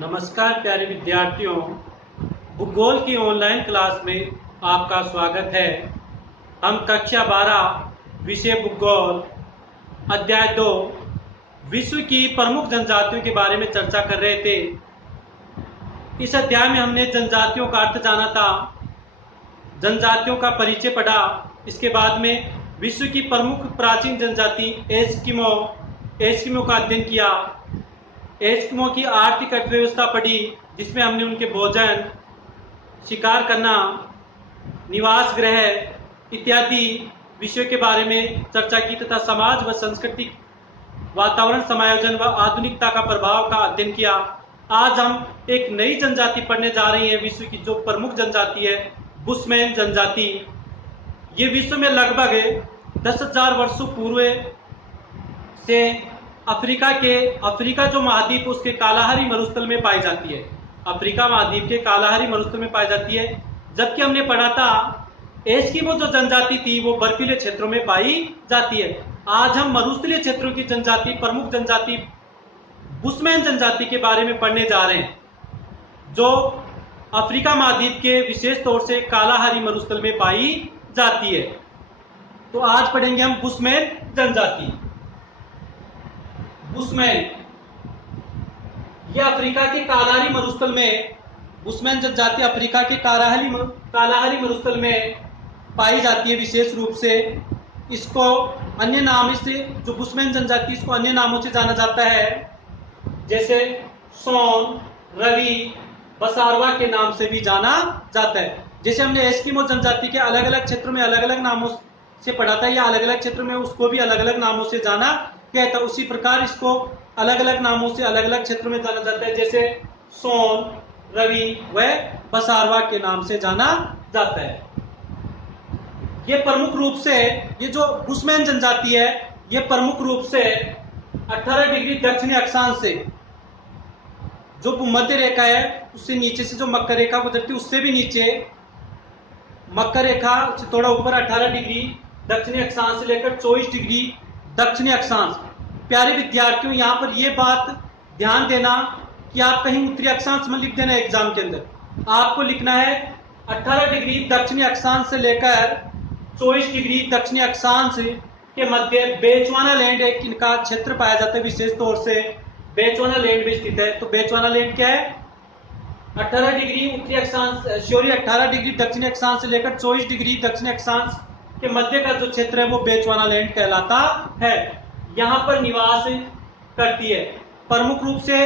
नमस्कार प्यारे विद्यार्थियों, भूगोल की ऑनलाइन क्लास में आपका स्वागत है। हम कक्षा 12 विषय भूगोल अध्याय 2 विश्व की प्रमुख जनजातियों के बारे में चर्चा कर रहे थे। इस अध्याय में हमने जनजातियों का अर्थ जाना था, जनजातियों का परिचय पढ़ा। इसके बाद में विश्व की प्रमुख प्राचीन जनजाति एस्किमो का अध्ययन किया। एस्किमो की आर्थिक अर्थव्यवस्था पढ़ी, जिसमें हमने उनके भोजन, शिकार करना, निवास गृह इत्यादि विषयों के बारे में चर्चा की तथा समाज व सांस्कृतिक वातावरण, समायोजन व आधुनिकता का प्रभाव का अध्ययन किया। आज हम एक नई जनजाति पढ़ने जा रहे हैं। विश्व की जो प्रमुख जनजाति है बुशमैन जनजाति। ये विश्व में लगभग 10,000 वर्षों पूर्व से अफ्रीका जो महाद्वीप उसके कालाहारी मरुस्थल में पाई जाती है। अफ्रीका महाद्वीप के कालाहारी मरुस्थल में पाई जाती है। जबकि हमने पढ़ा था एस्किमो जो जनजाति थी वो बर्फीले क्षेत्रों में पाई जाती है। आज हम मरुस्थलीय क्षेत्रों की जनजाति, प्रमुख जनजाति बुशमैन जनजाति के बारे में पढ़ने जा रहे हैं, जो अफ्रीका महाद्वीप के विशेष तौर से कालाहारी मरुस्थल में पाई जाती है। तो आज पढ़ेंगे हम बुशमैन जनजाति। बुशमैन यह अफ्रीका के कालाहारी मरुस्थल में, बुशमैन जनजाति अफ्रीका के कालाहारी मरुस्थल में पाई जाती है। विशेष रूप से इसको अन्य नाम से, जो बुशमैन जनजाति, इसको अन्य नामों से जाना जाता है, जैसे सोन, रवि, बसारवा के नाम से भी जाना जाता है। जैसे हमने एस्किमो जनजाति के अलग अलग क्षेत्रों में अलग अलग नामों से पढ़ा था, या अलग अलग क्षेत्रों में उसको भी अलग अलग नामों से जाना कहता है, उसी प्रकार इसको अलग अलग नामों से अलग अलग क्षेत्रों में जाना जाता है। जैसे सोन, रवि व बसारवा के नाम से जाना जाता है। ये प्रमुख रूप से, ये जो बुशमैन जनजाति है, ये प्रमुख रूप से 18 डिग्री दक्षिणी अक्षांश से, जो भूमध्य रेखा है उससे नीचे से जो मकर रेखा गुजरती है उससे भी नीचे, मकर रेखा से थोड़ा ऊपर 18 डिग्री दक्षिणी अक्षांश से लेकर 24 डिग्री दक्षिणी अक्षांश। प्यारे विद्यार्थियों, यहाँ पर यह बात ध्यान देना कि आप कहीं उत्तरी अक्षांश में लिख देना। एग्जाम के अंदर आपको लिखना है 18 डिग्री दक्षिणी अक्षांश से लेकर 24 डिग्री दक्षिणी अक्षांश के मध्य बेचवाना लैंड एक इनका क्षेत्र पाया जाता है। विशेष तौर से बेचवाना लैंड में स्थित है। तो बेचवाना लैंड क्या है? 18 डिग्री उत्तरी अक्षांश, 18 डिग्री दक्षिणी अक्षांश से लेकर 24 डिग्री दक्षिणी अक्षांश के मध्य का जो क्षेत्र है वो बेचवाना लैंड कहलाता है। यहाँ पर निवास करती है। प्रमुख रूप से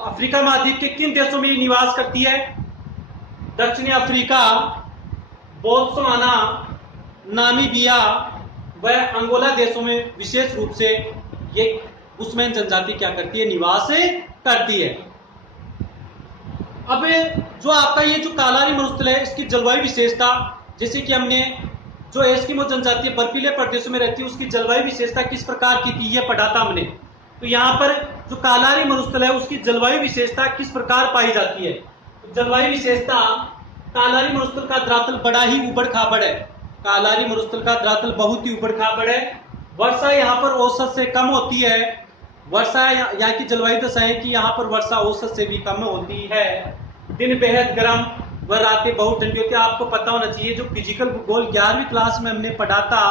अफ्रीका महाद्वीप के किन देशों में निवास करती है? दक्षिणी अफ्रीका, बोत्सवाना, नामीबिया व अंगोला देशों में विशेष रूप से ये बुशमैन जनजाति क्या करती है? निवास करती है। अब जो आपका ये जो कालाहारी मरुस्थल है, इसकी जलवायु विशेषता, जैसे कि हमने जो एस्किमो जनजाति बर्फीले प्रदेशों में रहती है उसकी जलवायु विशेषता किस प्रकार की थी ये पढ़ा था हमने। तो यहाँ पर जो कालाहारी मरुस्थल है उसकी जलवायु विशेषता किस प्रकार पाई जाती है? तो जलवायु विशेषता, कालाहारी मरुस्थल का धरातल बड़ा ही उबड़ खाबड़ है। कालाहारी मरुस्थल का धरातल बहुत ही उबड़ खाबड़ है। वर्षा यहाँ पर औसत से कम होती है। वर्षा, यहाँ की जलवायु दशा है कि यहाँ पर वर्षा औसत से भी कम होती है। दिन बेहद गर्म व रातें बहुत ठंडी होती है। आपको पता होना चाहिए, जो फिजिकल भूगोल 11वीं क्लास में हमने पढ़ा था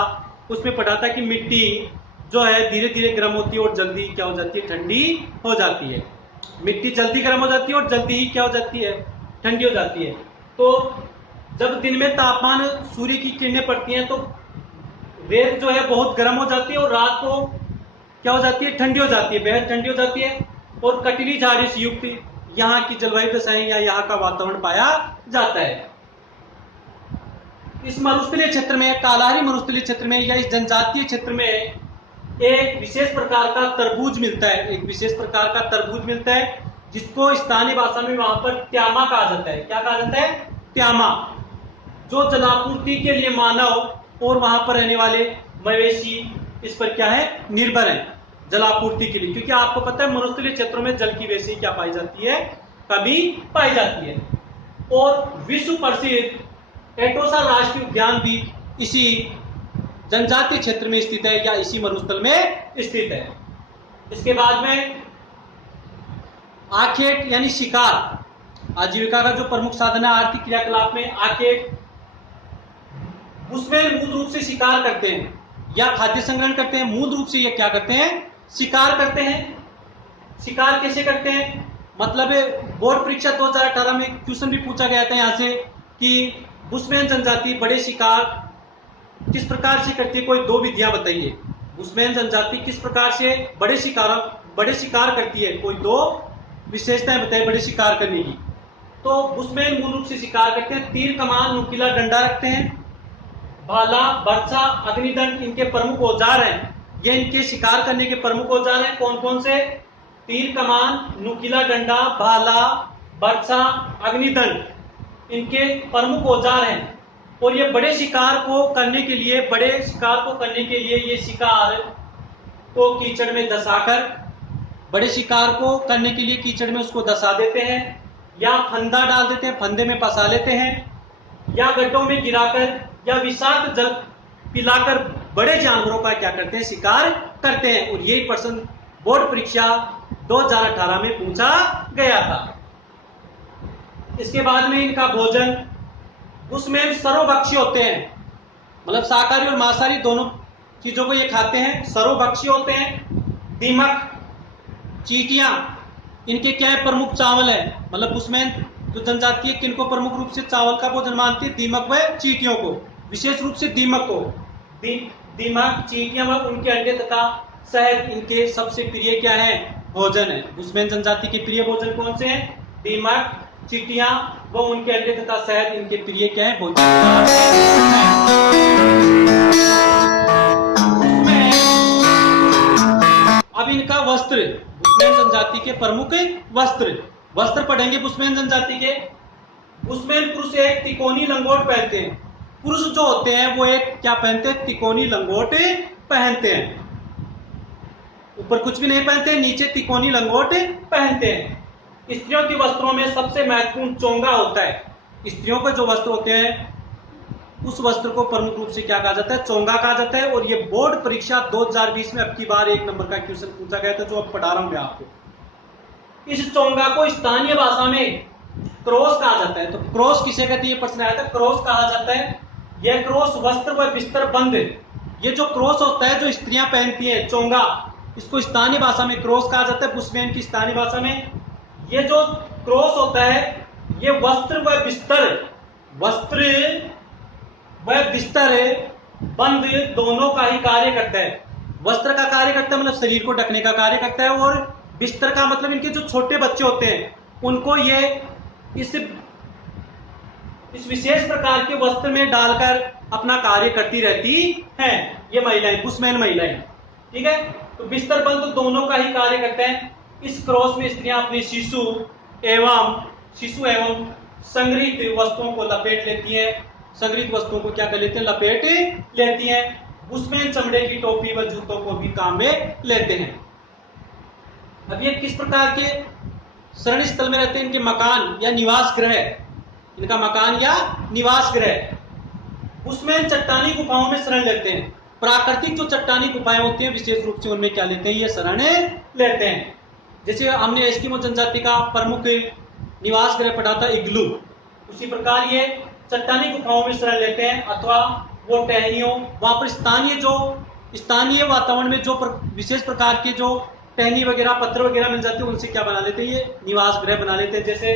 उसमें पढ़ा था कि मिट्टी जो है धीरे धीरे गर्म होती है और जल्दी क्या हो जाती है? ठंडी हो जाती है। मिट्टी जल्दी गर्म हो जाती है और जल्दी ही क्या हो जाती है? ठंडी हो जाती है। तो जब दिन में तापमान, सूर्य की किरणें पड़ती हैं तो रेत जो है बहुत गर्म हो जाती है और रात को क्या हो जाती है? ठंडी हो जाती है, बेहद ठंडी हो जाती है। और कटिली झाड़ी से युक्त यहाँ की जलवायु दशाएं या यहाँ का वातावरण पाया जाता है। इस मरुस्थलीय क्षेत्र में, कालाहारी मरुस्थलीय क्षेत्र में या इस जनजातीय क्षेत्र में एक विशेष प्रकार का तरबूज मिलता है। एक विशेष प्रकार का तरबूज मिलता है जिसको स्थानीय भाषा में वहां पर त्यामा कहा जाता है। क्या कहा जाता है? त्यामा। जो जलापूर्ति के लिए मानव और वहां पर रहने वाले मवेशी इस पर क्या है? निर्भर है जलापूर्ति के लिए। क्योंकि आपको पता है मरुस्थलीय क्षेत्रों में जल की वैसी क्या पाई जाती है? कमी पाई जाती है। और विश्व प्रसिद्ध एटोसा राष्ट्रीय उद्यान भी इसी जनजातीय क्षेत्र में स्थित है या इसी मरुस्थल में स्थित है। इसके बाद में आखेट यानी शिकार, आजीविका का जो प्रमुख साधन है आर्थिक क्रियाकलाप में आखेट। बुशमैन मूल रूप से शिकार करते हैं या खाद्य संग्रहण करते हैं। मूल रूप से ये क्या करते हैं, शिकार करते हैं। शिकार कैसे करते हैं, मतलब बोर्ड परीक्षा 2018 में क्वेश्चन भी पूछा गया था यहाँ से कि बुशमैन जनजाति बड़े शिकार किस प्रकार से करती है, कोई दो विधियां बताइए। बुशमैन जनजाति किस प्रकार से बड़े शिकार करती है, कोई दो विशेषताएं बताइए बड़े शिकार करने की। तो बुशमैन मूल रूप से शिकार करते हैं, तीर कमान नुकीला डंडा रखते हैं, भाला बर्छा अग्निदंड इनके प्रमुख औजार हैं। ये इनके शिकार करने के प्रमुख औजार हैं। कौन कौन से, तीर कमान नुकीला डंडा भाला बर्छा अग्निदंड इनके प्रमुख औजार हैं। और ये बड़े शिकार को करने के लिए ये शिकार को कीचड़ में धसाकर, बड़े शिकार को करने के लिए कीचड़ में उसको धसा देते हैं या फंदा डाल देते हैं, फंदे में फंसा लेते हैं या गड्ढों में गिराकर या विषाक्त जल पिलाकर बड़े जानवरों का क्या करते हैं, शिकार करते हैं। और यही प्रश्न बोर्ड परीक्षा 2018 में पूछा गया था। इसके बाद में इनका भोजन, बुशमैन सर्वभक्षी होते हैं, मतलब शाकाहारी और मांसाहारी दोनों चीजों को ये खाते हैं, सर्वभक्षी होते हैं। दीमक चींटियां इनके क्या है, प्रमुख चावल है। मतलब बुशमैन जो जनजाति है किनको प्रमुख रूप से चावल का भोजन मानती है, दीमक व चींटियों को, विशेष रूप से दीमक को। दीमक चींटियां व उनके अंडे तथा शहद इनके सबसे प्रिय क्या है, भोजन है। बुशमैन जनजाति के प्रिय भोजन कौन से हैं, दीमक चींटियां व उनके अंडे तथा शहद इनके प्रिय क्या है, भोजन। अब इनका वस्त्र, बुशमैन जनजाति के प्रमुख वस्त्र पढ़ेंगे बुशमैन जनजाति के। बुशमैन पुरुष एक तिकोनी लंगोट पहनते हैं। पुरुष जो होते हैं वो एक क्या पहनते हैं, तिकोनी लंगोट पहनते हैं। ऊपर कुछ भी नहीं पहनते, नीचे तिकोनी लंगोट पहनते हैं। स्त्रियों के वस्त्रों में सबसे महत्वपूर्ण चोंगा होता है। स्त्रियों के जो वस्त्र होते हैं उस वस्त्र को प्रमुख रूप से क्या कहा जाता है, चोंगा कहा जाता है। और ये बोर्ड परीक्षा 2020 में अब की बार 1 नंबर का क्वेश्चन पूछा गया था, जो अब पढ़ा रहा हूं मैं आपको। इस चोंगा को स्थानीय भाषा में क्रॉस कहा जाता है। तो क्रॉस किसे कहते हैं, ये प्रश्न आया था, क्रॉस कहा जाता है। यह क्रॉस वस्त्र व बिस्तर बंद, ये जो क्रॉस होता है जो स्त्रियां पहनती हैं चोंगा, इसको स्थानीय भाषा में क्रॉस कहा जाता है। बुशमैन की स्थानीय भाषा में ये जो क्रॉस होता है ये वस्त्र व बिस्तर बंद दोनों का ही कार्य करता है। वस्त्र का कार्य करता है मतलब शरीर को ढकने का कार्य करता है, और बिस्तर का मतलब इनके जो छोटे बच्चे होते हैं उनको ये इस विशेष प्रकार के वस्त्र में डालकर अपना कार्य करती रहती हैं। ये महिलाएं, बुशमैन महिलाएं, ठीक है। तो बिस्तर बंद दोनों का ही कार्य करते हैं। इस क्रॉस में स्त्रियां अपनी शिशु एवं संग्रहित वस्तुओं को लपेट लेती हैं। संग्रहित वस्तुओं को क्या कर लेते हैं, लपेट लेती हैं। बुशमैन चमड़े की टोपी व जूतों को भी काम में लेते हैं। अब ये किस प्रकार के शरण स्थल में रहते हैं, इनके मकान या निवास गृह, इनका मकान या निवास गृह। बुशमैन चट्टानी गुफाओं में शरण लेते हैं। प्राकृतिक जो चट्टानी गुफाएं होती हैं विशेष रूप से उनमें क्या लेते हैं, ये शरण लेते हैं। जैसे हमने एस्किमो जनजाति का प्रमुख निवास गृह पढ़ा था इग्लू, उसी प्रकार ये चट्टानी गुफाओं में शरण लेते हैं, अथवा वो टहनियों, वहां पर स्थानीय वातावरण में जो विशेष प्रकार के जो टहनी वगैरह पत्थर वगैरह मिल जाते हैं उनसे क्या बना लेते हैं, ये निवास गृह बना लेते हैं। जैसे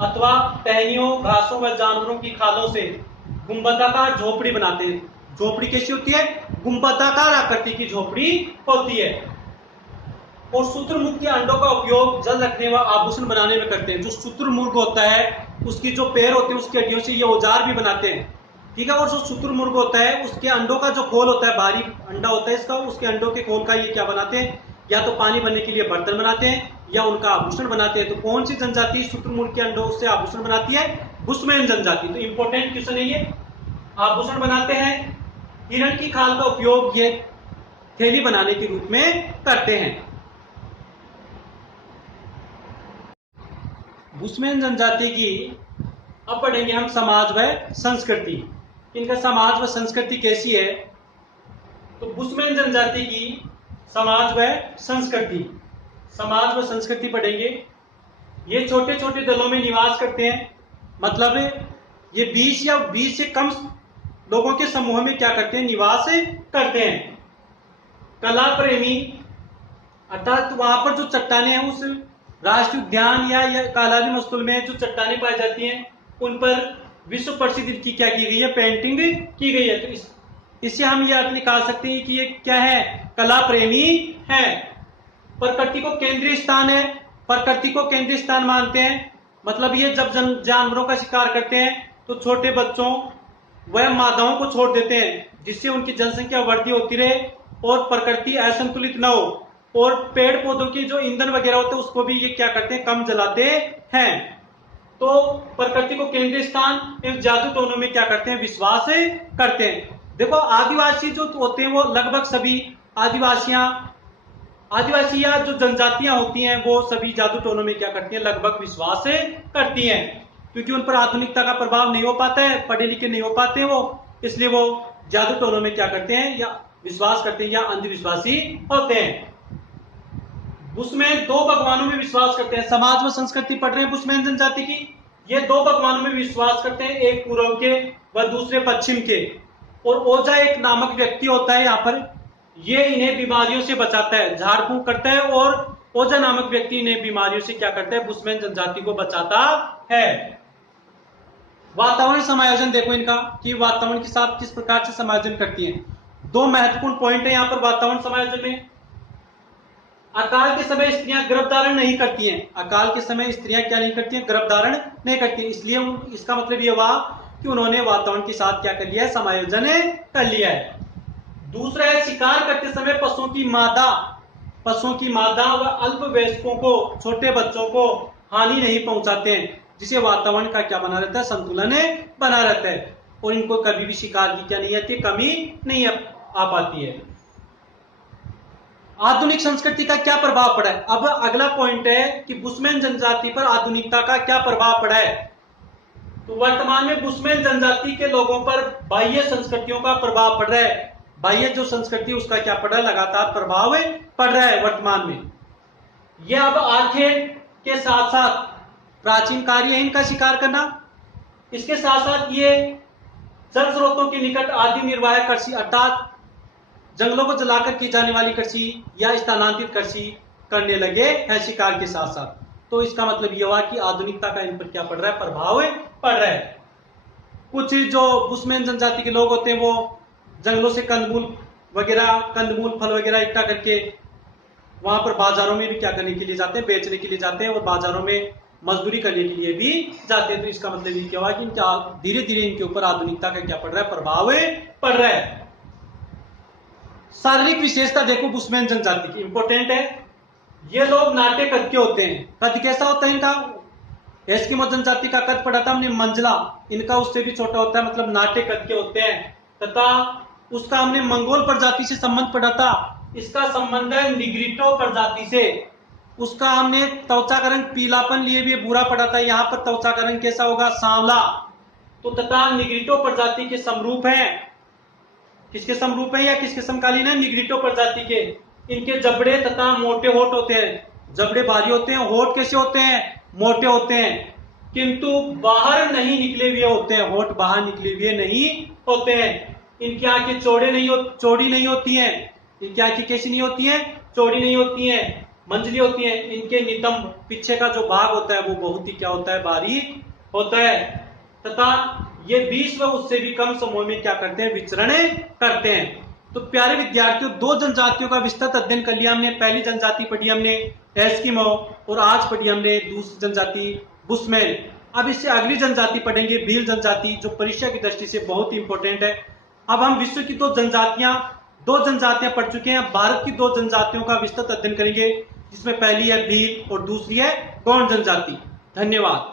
अथवा टहनियों घासों व जानवरों की खालों से गुंबदाकार झोपड़ी बनाते हैं। झोपड़ी कैसी होती है, गुंबदाकार आकृति की झोपड़ी होती है। और शुतुरमुर्ग के अंडों का उपयोग जल रखने व आभूषण बनाने में करते हैं। जो शुतुरमुर्ग होता है उसकी जो पैर होते हैं उसकी हड्डियों से ये औजार भी बनाते हैं, ठीक है। और जो शुतुरमुर्ग होता है उसके अंडों का जो खोल होता है, भारी अंडा होता है इसका, उसके अंडों के खोल का ये क्या बनाते हैं, या तो पानी भरने के लिए बर्तन बनाते हैं या उनका आभूषण बनाते हैं। तो कौन सी जनजाति शुतुरमुर्ग के अंडों से आभूषण बनाती है, बुशमैन जनजाति। तो इंपॉर्टेंट क्वेश्चन है ये, आभूषण बनाते हैं। हिरण की खाल का उपयोग ये थैली बनाने के रूप में करते हैं। बुशमैन जनजाति की अब पढ़ेंगे हम समाज व संस्कृति। इनका समाज व संस्कृति कैसी है, तो बुशमैन जनजाति की समाज व संस्कृति पढ़ेंगे। ये छोटे छोटे दलों में निवास करते हैं, मतलब ये 20 या 20 से कम लोगों के समूह में क्या करते हैं, निवास करते हैं। कला प्रेमी अर्थात वहां पर जो चट्टाने हैं उस राष्ट्रीय उद्यान या कालाहारी मरुस्थल में जो चट्टाने पाई जाती हैं उन पर विश्व प्रसिद्ध की क्या की गई है, पेंटिंग की गई है। तो इससे हम ये निकाल सकते हैं कि ये क्या है, कला प्रेमी है। प्रकृति को केंद्रीय स्थान है, प्रकृति को केंद्रीय स्थान मानते हैं, मतलब ये जब जानवरों का शिकार करते हैं तो छोटे बच्चों व मादाओं को छोड़ देते हैं जिससे उनकी जनसंख्या वृद्धि होती रहे और प्रकृति असंतुलित न हो, और पेड़ पौधों की जो ईंधन वगैरह होते हैं उसको भी ये क्या करते हैं, कम जलाते हैं। तो प्रकृति को केंद्रीय स्थान एवं जादू टोनों में क्या करते हैं, विश्वास करते हैं। देखो आदिवासी जो होते हैं वो लगभग सभी आदिवासी या जो जनजातियां होती हैं वो सभी जादू टोनों में क्या करती हैं, लगभग विश्वास करती हैं, क्योंकि उन पर आधुनिकता का प्रभाव नहीं हो पाता है, पढ़े लिखे नहीं हो पाते वो, इसलिए वो जादू टोनों में क्या करते हैं, या विश्वास करते हैं या अंधविश्वासी होते हैं। बुशमैन दो भगवानों में विश्वास करते हैं। समाज व संस्कृति पढ़ रहे हैं बुशमैन जनजाति की। ये दो भगवानों में विश्वास करते हैं, एक पूर्व के व दूसरे पश्चिम के। और ओझा एक नामक व्यक्ति होता है यहाँ पर, ये इन्हें बीमारियों से बचाता है, झाड़ फूंक करता है, और ओझा नामक व्यक्ति इन्हें बीमारियों से क्या करता है, बुशमैन जनजाति को बचाता है। वातावरण समायोजन देखो इनका कि वातावरण के साथ किस प्रकार से समायोजन करती है। दो महत्वपूर्ण पॉइंट है यहाँ पर वातावरण समायोजन में। अकाल के समय स्त्रियां गर्भधारण नहीं करती हैं, अकाल के समय स्त्रियां क्या नहीं करती हैं, गर्भधारण नहीं करती, इसलिए इसका मतलब यह हुआ कि उन्होंने वातावरण के साथ क्या कर लिया है, समायोजन कर लिया है। दूसरा है शिकार करते समय पशुओं की मादा व अल्पवयस्कों को, छोटे बच्चों को हानि नहीं पहुंचाते हैं, जिसे वातावरण का क्या बना रहता है, संतुलन बना रहता है, और इनको कभी भी शिकार की क्या नहीं आती, कमी नहीं आ पाती है। आधुनिक संस्कृति का क्या प्रभाव पड़ा है। अब अगला पॉइंट है कि बुशमैन जनजाति पर आधुनिकता का क्या प्रभाव पड़ा है। तो वर्तमान में बुशमैन जनजाति के लोगों पर बाह्य संस्कृतियों का प्रभाव पड़ रहा है। बाह्य जो संस्कृति उसका क्या पड़ रहा है, लगातार प्रभाव पड़ रहा है वर्तमान में। यह अब आर्थिक के साथ साथ प्राचीन कार्य है इनका शिकार करना, इसके साथ साथ ये जल स्रोतों के निकट आदि निर्वाह कृषि अर्थात जंगलों को जलाकर की जाने वाली कृषि या स्थानांतरित कृषि करने लगे हैं शिकार के साथ साथ। तो इसका मतलब यह हुआ कि आधुनिकता का इन पर क्या पड़ रहा है, प्रभाव पड़ रहा है। कुछ जो बुशमैन जनजाति के लोग होते हैं वो जंगलों से कंदमूल फल वगैरह इकट्ठा करके वहां पर बाजारों में भी क्या करने के लिए जाते हैं, बेचने के लिए जाते हैं, और बाजारों में मजदूरी करने के लिए भी जाते हैं। तो इसका मतलब ये क्या हुआ कि धीरे धीरे इनके ऊपर आधुनिकता का क्या पड़ रहा है, प्रभाव पड़ रहा है। शारीरिक विशेषता देखो बुशमैन जनजाति की, इंपोर्टेंट है। ये लोग नाट्य कद के होते हैं। कद कैसा होता है इनका, एस्किमो जनजाति का कद पढ़ा था हमने मंजला, इनका उससे भी छोटा होता है, मतलब नाट्य कद के होते हैं। तथा उसका हमने मंगोल प्रजाति से संबंध पढ़ा था, इसका संबंध है निग्रिटो प्रजाति से। उसका हमने त्वचा का रंग पीलापन लिए भी बुरा पड़ा था, यहाँ पर त्वचा का रंग कैसा होगा, सांवला। तो तथा निग्रिटो प्रजाति के समरूप हैं, किसके समरूप है या किसके समकालीन है, निग्रिटो प्रजाति के। इनके जबड़े तथा मोटे होठ होते हैं, जबड़े भारी होते हैं, होठ कैसे होते हैं, मोटे होते हैं, किंतु बाहर नहीं निकले हुए होते हैं, होठ बाहर निकले हुए नहीं होते हैं। इनकी आंखें चौड़ी नहीं होती हैं, इनकी आंखें कैसी नहीं होती हैं, चौड़ी नहीं होती हैं, मंझली होती हैं। इनके नितंब पीछे का जो भाग होता है वो बहुत ही क्या होता है, बारीक होता है। तथा ये 20 व उससे भी कम समूह में क्या करते हैं, विचरण करते हैं। तो प्यारे विद्यार्थियों, दो जनजातियों का विस्तृत अध्ययन कर लिया हमने। पहली जनजाति पढ़ी हमने एस्किमो, और आज पढ़ी हमने दूसरी जनजाति बुशमैन। अब इससे अगली जनजाति पढ़ेंगे भील जनजाति, जो परीक्षा की दृष्टि से बहुत ही इंपॉर्टेंट है। अब हम विश्व की दो जनजातियां पढ़ चुके हैं, भारत की दो जनजातियों का विस्तृत अध्ययन करेंगे, जिसमें पहली है भील और दूसरी है गौंड जनजाति। धन्यवाद।